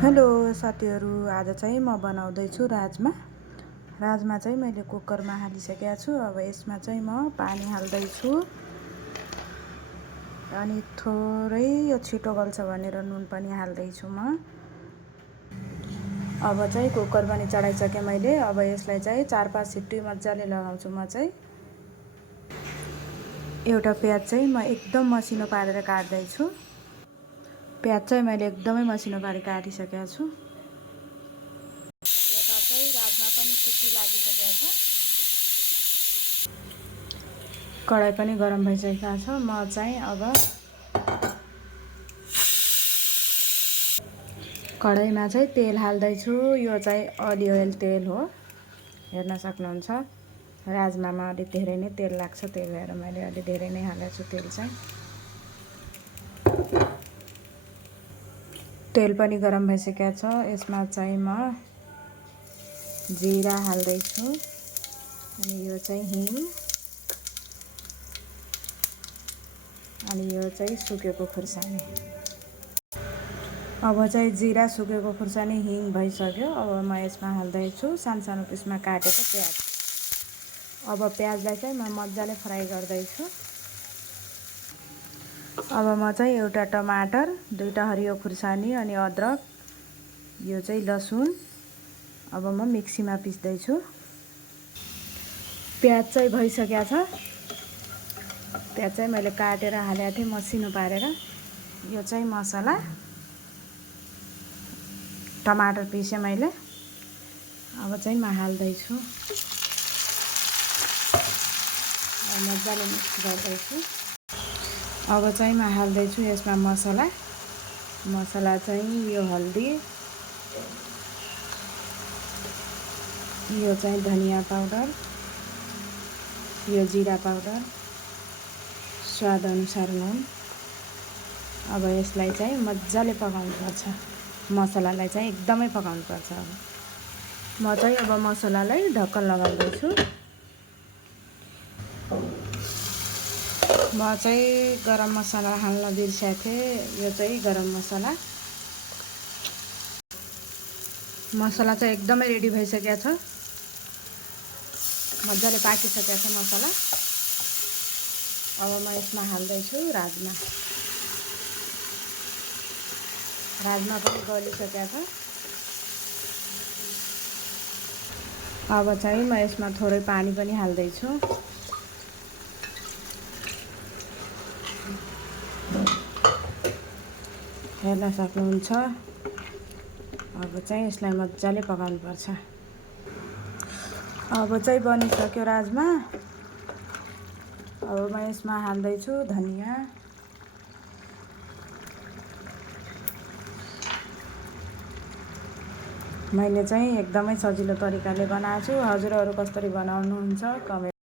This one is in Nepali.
हेलो साथीहरू, आज चाहिँ म बनाउँदैछु राजमा। राजमा चाहिँ मैले कुकरमा हालिसकेको छु। अब यसमा चाहिँ म पानी हाल्दैछु अनि थोरै यो छिटो गल्छ भनेर नुन पनि हाल्दैछु म। अब चाहिँ कुकर पनि चढाइसकेँ मैले। अब यसलाई चाहिँ 4-5 सिटी मजाले लगाउँछु म चाहिँ। एउटा प्याज चाहिँ म एकदम मसिनो पारेर काट्दैछु। प्याज चाहिँ मैले एकदमै मसिनो पारेर काटिसकेको छु। यता चाहिँ राजमा पनि सिटी लागिसकेको छ। कढाई पनि गरम भइसकेको छ। म चाहिँ अब कढाईमा चाहिँ तेल हाल्दैछु। यो चाहिँ अलिओइल तेल हो, हेर्न सक्नुहुन्छ। राजमामा अलि धेरै नै तेल लाग्छ, त्यही भएर मैले अलि धेरै नै हालेको छु तेल चाहिँ। तेल पनि गरम भइसकेको छ। यसमा चाहिँ म जिरा हाल्दैछु अनि यो चाहिँ हिङ अनि यो चाहिँ सुकेको खुर्सानी। अब चाहिँ जिरा, सुकेको खुर्सानी, हिङ भइसक्यो। अब म यसमा हाल्दैछु सानो पिसमा काटेको प्याज। अब प्याजलाई चाहिँ म मजाले फ्राई गर्दैछु। अब म चाहिँ एउटा टमाटर, 2टा हरियो खुर्सानी अनि अदरक, यो चाहिँ लसुन, अब म मिक्सीमा पिस्दैछु। प्याज चाहिँ भइसकेको छ। प्याज चाहिँ मैले काटेर हालेको थिएँ मसिनो पारेर। यो चाहिँ मसला, टमाटर पिसेँ मैले। अब चाहिँ म हाल्दैछु, मजाले मिक्स गर्दैछु। अब चाहिँ म हाल्दैछु यसमा मसला चाहिँ यो हल्दी, यो चाहिँ धनिया पाउडर, यो जिरा पाउडर, स्वाद अनुसार नुन। अब यसलाई चाहिँ मजाले पकाउनुपर्छ। मसलालाई चाहिँ एकदमै पकाउनुपर्छ। अब म चाहिँ अब मसलालाई ढक्कन लगाउँदैछु। म चाहिँ गरम मसला हाल्न बिर्सेको थिएँ। यो चाहिँ गरम मसला। मसला चाहिँ एकदमै रेडी भइसकेको छ। मजाले पाकिसकेको छ मसला। अब म यसमा हाल्दैछु राजमा। राजमा पनि गलिसकेको छ। अब चाहिँ म यसमा थोरै पानी पनि हाल्दैछु। हेर्न सक्नुहुन्छ। अब चाहिँ यसलाई मजाले पकाउनुपर्छ। अब चाहिँ बनिसक्यो राजमा। अब म यसमा हाल्दैछु धनिया, मैले चाहिँ एकदमै सजिलो तरिकाले बनाएको छु। हजुरहरू कसरी बनाउनुहुन्छ कमेन्ट